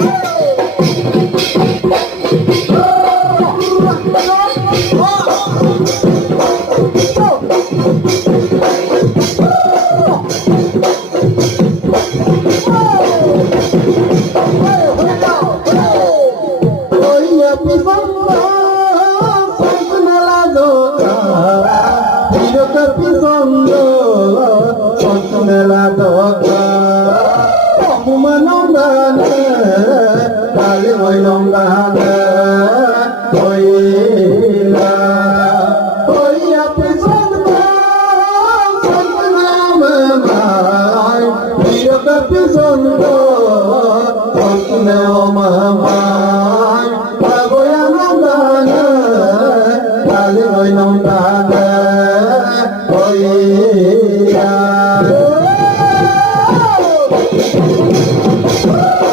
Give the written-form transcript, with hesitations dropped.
Hãy subscribe cho kênh Ghiền Mì Gõ để không bỏ lỡ